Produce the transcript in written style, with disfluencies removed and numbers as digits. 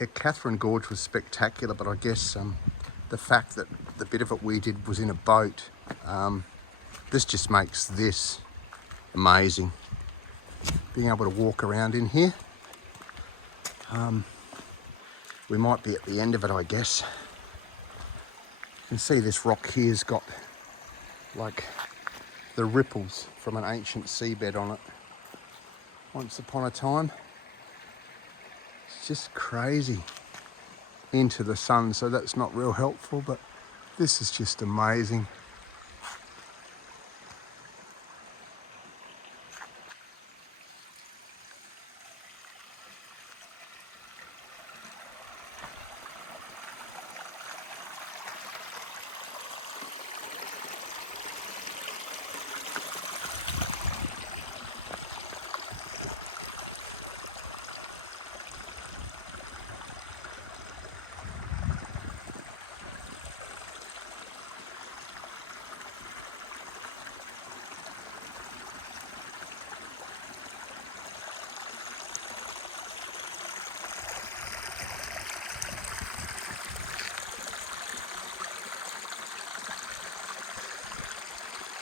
Yeah, Catherine Gorge was spectacular, but I guess the fact that the bit of it we did was in a boat, this just makes this amazing. Being able to walk around in here. We might be at the end of it, I guess. You can see this rock here's got like the ripples from an ancient seabed on it. Once upon a time. It's just crazy. Into the sun, so that's not real helpful, but this is just amazing.